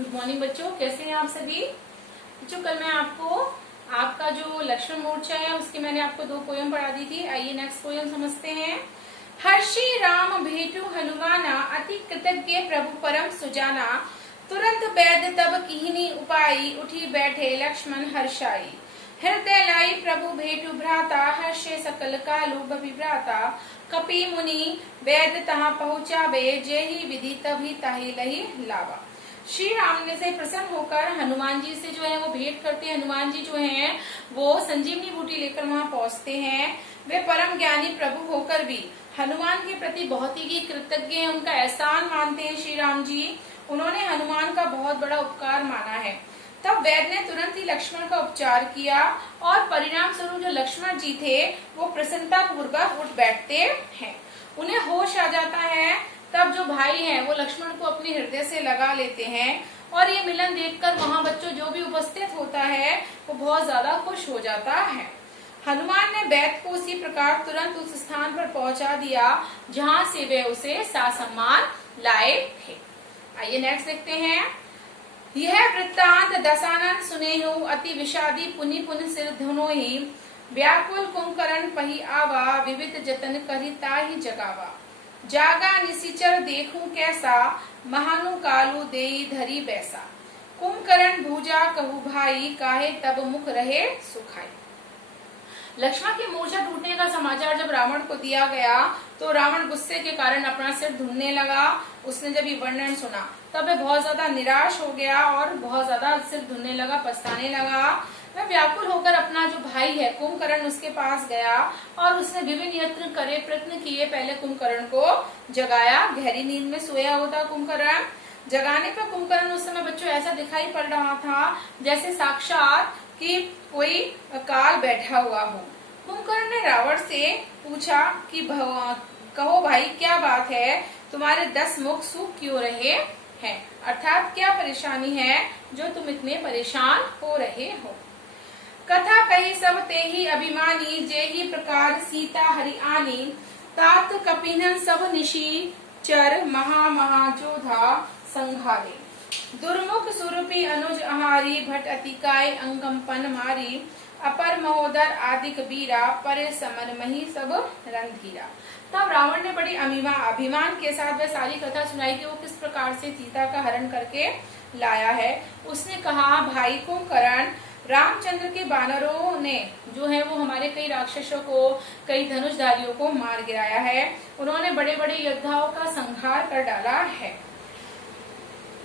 Good morning बच्चों, कैसे हैं आप सभी बच्चों। कल मैं आपको आपका जो लक्ष्मण मोर्चा है उसके मैंने आपको 2 पोयम पढ़ा दी थी। आइए नेक्स्ट पोयम समझते हैं। हर्षी राम भेटू हनुमाना, अति कृतज्ञ प्रभु परम सुजाना। तुरंत बैद तब कीन्ही उपाई, उठी बैठे लक्ष्मण हर्षाई। हृदय लाई प्रभु भेटु भ्राता, हर्षे सकल कालु विभ्राता। कपि मुनि वैद तहाँ पहुँचावे, जेहि विधि तभी ताहि लही लावा। श्री राम ने से प्रसन्न होकर हनुमान जी से जो है वो भेंट करते हैं। हनुमान जी जो हैं वो संजीवनी बूटी लेकर वहां पहुंचते हैं। वे परम ज्ञानी प्रभु होकर भी हनुमान के प्रति बहुत ही कृतज्ञ हैं, उनका एहसान मानते हैं। श्री राम जी उन्होंने हनुमान का बहुत बड़ा उपकार माना है। तब वैद ने तुरंत ही लक्ष्मण का उपचार किया और परिणाम स्वरूप जो लक्ष्मण जी थे वो प्रसन्नता पूर्वक उठ बैठते हैं। उन्हें होश आ जाता है। तब जो भाई हैं वो लक्ष्मण को अपने हृदय से लगा लेते हैं और ये मिलन देखकर वहां बच्चों जो भी उपस्थित होता है वो बहुत ज्यादा खुश हो जाता है। हनुमान ने वैद को उसी प्रकार तुरंत उस स्थान पर पहुंचा दिया जहां से वे उसे सासम्मान लाए थे। आइए नेक्स्ट देखते हैं। यह वृत्तांत दशानन सुनेहु, अति विषादी पुनि पुनि सिर धुनोहि। व्याकुल कुंभकर्ण पही आवा, विविध जतन करी ताहि जगावा। जागा निशिचर देखूं कैसा, महानु कालू देई धरी बैसा। कुंभकर्ण भूजा कहू भाई, काहे तब मुख रहे सुखाई। लक्ष्मण के मूर्छा टूटने का समाचार जब रावण को दिया गया तो रावण गुस्से के कारण अपना सिर ढूंढने लगा। उसने जब ये वर्णन सुना तब वह बहुत ज्यादा निराश हो गया और बहुत ज्यादा सिर ढूंढने लगा, पछताने लगा। वह व्याकुल होकर अपना जो भाई है कुंभकर्ण उसके पास गया और उसने विभिन्न यत्न करे, प्रयत्न किए। पहले कुंभकर्ण को जगाया, गहरी नींद में सोया होता कुंभकर्ण। जगाने पर कुंभकर्ण उस समय बच्चों ऐसा दिखाई पड़ रहा था जैसे साक्षात कि कोई काल बैठा हुआ हो। कुंभकर्ण ने रावण से पूछा कि कहो भाई क्या बात है, तुम्हारे 10 मुख सूख क्यों रहे हैं, अर्थात क्या परेशानी है जो तुम इतने परेशान हो रहे हो। कथा कही सब ते ही अभिमानी, जे ही प्रकार सीता हरि आनी। तात कपिनन सब निशीचर, महा महाजोधा संघारे। दुर्मुख सुरपी अनुज आहारी, भट अतिकाय अंगम्पन मारी। अपर महोदर आदि कबीरा, परे समन मही सब रणधीरा। तब रावण ने बड़ी अभिमान के साथ वह सारी कथा सुनाई कि वो किस प्रकार से सीता का हरण करके लाया है। उसने कहा भाई कुंभकर्ण, रामचंद्र के बानरों ने जो है वो हमारे कई राक्षसों को, कई धनुषधारियों को मार गिराया है। उन्होंने बड़े बड़े योद्धाओं का संहार कर डाला है।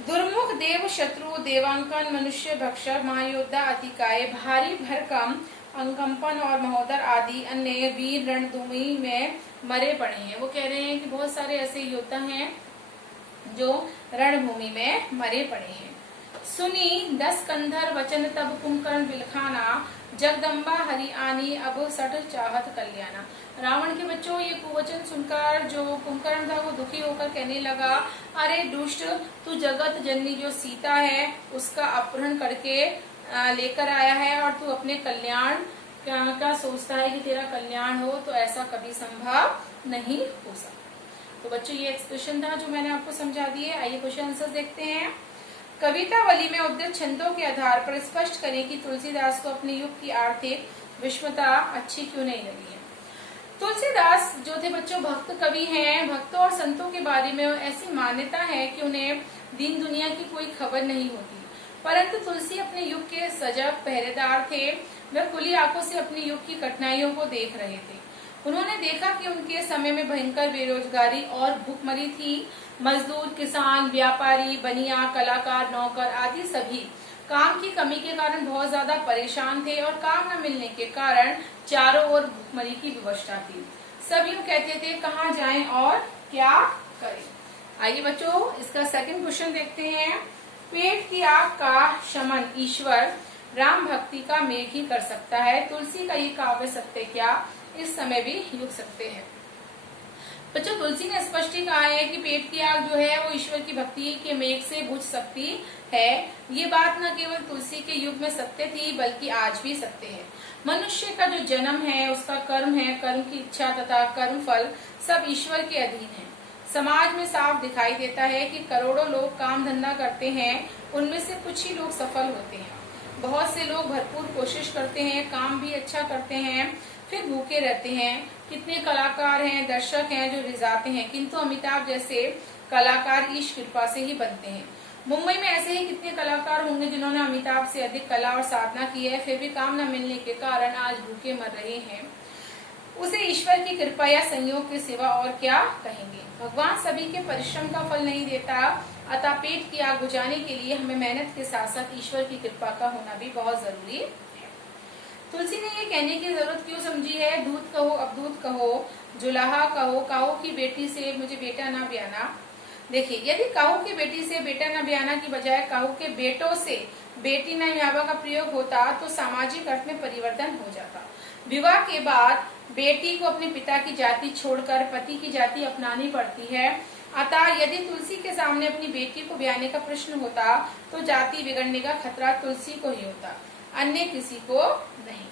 दुर्मुख देव शत्रु, देवांकन मनुष्य भक्षक, महायोद्धा अतिकाय, भारी भरकम अंकम्पन और महोदर आदि अन्य वीर रणभूमि में मरे पड़े हैं। वो कह रहे हैं कि बहुत सारे ऐसे योद्धा हैं जो रणभूमि में मरे पड़े हैं। सुनी 10 कंधर वचन तब कुंभकर्ण बिलखाना। जगदम्बा हरि आनी, अब सठ चाहत कल्याणा। रावण के बच्चों ये कुवचन सुनकर जो कुंभकर्ण था वो दुखी होकर कहने लगा, अरे दुष्ट, तू जगत जननी जो सीता है उसका अपहरण करके लेकर आया है और तू अपने कल्याण का सोचता है कि तेरा कल्याण हो, तो ऐसा कभी संभव नहीं हो सकता। तो बच्चों ये एक्सप्रेशन था जो मैंने आपको समझा दिए। आइए क्वेश्चन आंसर देखते हैं। कवितावली में उद्धृत छंदों के आधार पर स्पष्ट करें कि तुलसीदास को अपने युग की आर्थिक विषमता अच्छी क्यों नहीं लगी है। तुलसीदास जो थे बच्चों भक्त कवि हैं। भक्तों और संतों के बारे में ऐसी मान्यता है कि उन्हें दीन दुनिया की कोई खबर नहीं होती, परंतु तुलसी अपने युग के सजग पहरेदार थे। वह खुली आंखों से अपने युग की कठिनाइयों को देख रहे थे। उन्होंने देखा कि उनके समय में भयंकर बेरोजगारी और भूखमरी थी। मजदूर, किसान, व्यापारी, बनिया, कलाकार, नौकर आदि सभी काम की कमी के कारण बहुत ज्यादा परेशान थे और काम न मिलने के कारण चारों ओर भूखमरी की व्यवस्था थी। सब यूं कहते थे कहाँ जाएं और क्या करें। आइए बच्चों इसका सेकंड क्वेश्चन देखते हैं। पेट की आग का शमन ईश्वर राम भक्ति का मेघ ही कर सकता है। तुलसी का ये काव्य सत्य क्या इस समय भी युग सकते हैं। बच्चों तुलसी ने स्पष्ट ही कहा है कि पेट की आग जो है वो ईश्वर की भक्ति के मेघ से बुझ सकती है। ये बात न केवल तुलसी के युग में सत्य थी बल्कि आज भी सत्य है। मनुष्य का जो जन्म है, उसका कर्म है, कर्म की इच्छा तथा कर्म फल सब ईश्वर के अधीन है। समाज में साफ दिखाई देता है कि करोड़ों लोग काम धंधा करते हैं, उनमें से कुछ ही लोग सफल होते हैं। बहुत से लोग भरपूर कोशिश करते हैं, काम भी अच्छा करते हैं, फिर भूखे रहते हैं। कितने कलाकार हैं, दर्शक हैं जो रिझाते हैं, किंतु अमिताभ जैसे कलाकार ईश कृपा से ही बनते हैं। मुंबई में ऐसे ही कितने कलाकार होंगे जिन्होंने अमिताभ से अधिक कला और साधना की है, फिर भी काम न मिलने के कारण आज भूखे मर रहे हैं। उसे ईश्वर की कृपा या संयोग के सिवा और क्या कहेंगे। भगवान सभी के परिश्रम का फल नहीं देता, अतः पेट की आग बुझाने के लिए हमें मेहनत के साथ साथ ईश्वर की कृपा का होना भी बहुत जरूरी है। तुलसी ने ये कहने की जरूरत क्यों समझी है, दूध कहो अवधूत कहो, जुलाहा कहो, काहो की बेटी से मुझे बेटा ना ब्याना। देखिए, यदि काहू की बेटी से बेटा न ब्याना की बजाय काहू के बेटों से बेटी न ब्यावा का प्रयोग होता तो सामाजिक अर्थ में परिवर्तन हो जाता। विवाह के बाद बेटी को अपने पिता की जाति छोड़कर पति की जाति अपनानी पड़ती है। अतः यदि तुलसी के सामने अपनी बेटी को ब्याने का प्रश्न होता तो जाति बिगड़ने का खतरा तुलसी को ही होता, अन्य किसी को नहीं।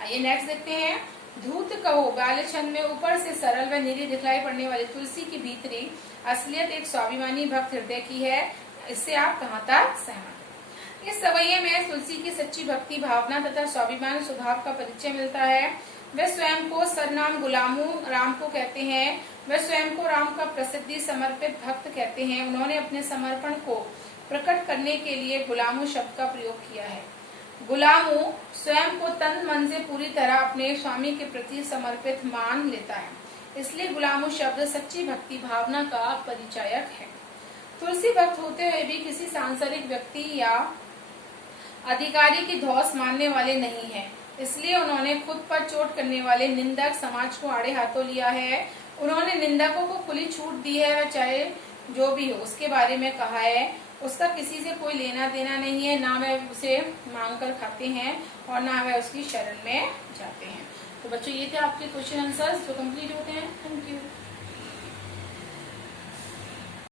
आइए नेक्स्ट देखते हैं। धूत कहो, बाल्य छंद में ऊपर से सरल व निरी दिखलाई पड़ने वाली तुलसी की भीतरी असलियत एक स्वाभिमानी भक्त हृदय की है। इससे आप कहाँ तक सहमत? इस सवैये में तुलसी की सच्ची भक्ति भावना तथा स्वाभिमान स्वभाव का परिचय मिलता है। वे स्वयं को सरनाम गुलामू राम को कहते हैं। वे स्वयं को राम का प्रसिद्धि समर्पित भक्त कहते हैं। उन्होंने अपने समर्पण को प्रकट करने के लिए गुलामू शब्द का प्रयोग किया है। गुलामू स्वयं को तन मन से पूरी तरह अपने स्वामी के प्रति समर्पित मान लेता है, इसलिए गुलामू शब्द सच्ची भक्ति भावना का परिचायक है। तुलसी भक्त होते हुए भी किसी सांसारिक व्यक्ति या अधिकारी की धौंस मानने वाले नहीं है, इसलिए उन्होंने खुद पर चोट करने वाले निंदक समाज को आड़े हाथों लिया है। उन्होंने निंदकों को खुली छूट दी है, वह चाहे जो भी हो उसके बारे में कहा है। उसका किसी से कोई लेना देना नहीं है, ना वह उसे मांग कर खाते हैं और ना वह उसकी शरण में जाते हैं। तो बच्चों, ये थे आपके क्वेश्चन आंसर्स जो कंप्लीट होते हैं। Thank you.